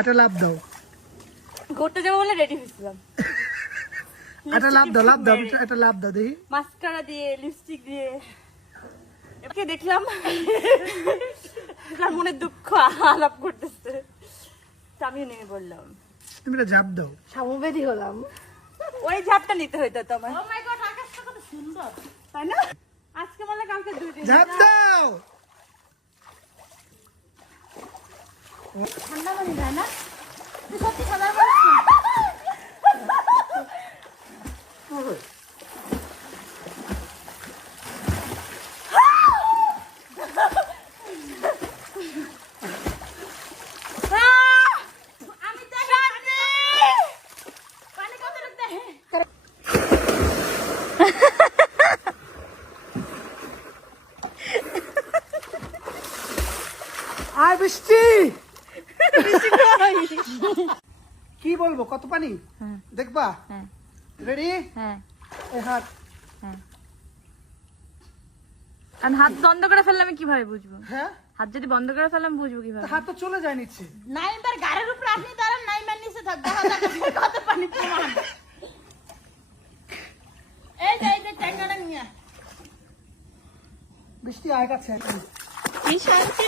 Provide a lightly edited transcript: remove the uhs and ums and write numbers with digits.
একটা লাভ দাও। ঘুরতে যাবো বলে রেডি হয়েছিলাম। একটা লাভ দাও, লাভ দাও, একটা লাভ দাও দেখি। মাস্কারা দিয়ে লিপস্টিক দিয়ে একে দেখলাম তার মনে দুঃখ আলাপ করতেছে, আমিও নেমে বললাম তুমি একটা ঝাঁপ দাও। সমবেদী হলাম। ওই ঝাপটা নিতে হইতো তোমার। ও মাই গড, আকাশটা কত সুন্দর, তাই না? আজকে বলে কালকে 2 দিন ঝাঁপ দাও। ঠান্ডা পানি যায় না? তুই সত্যি সাঁতার পারিস? আমি তো পানি কত রাখতে আয় বৃষ্টি। কি বলবো, কত পানি দেখবা? রেডি? হ্যাঁ। এই হাত। আর হাত বন্ধ করে ফেললে আমি কিভাবে বুঝবো? হ্যাঁ, হাত যদি বন্ধ করে ফেললাম বুঝবো কিভাবে? হাত তো চলে যায় নিচ্ছে। নাইমবার গাড়ির উপরে আপনি দাঁড়ান, নাইমার নিচে থাক, দেখা যাক কত পানি প্রমাণ। এই যে ট্যাঙ্গাটা নিয়ে বৃষ্টি আয় কাছে। কি শান্তি।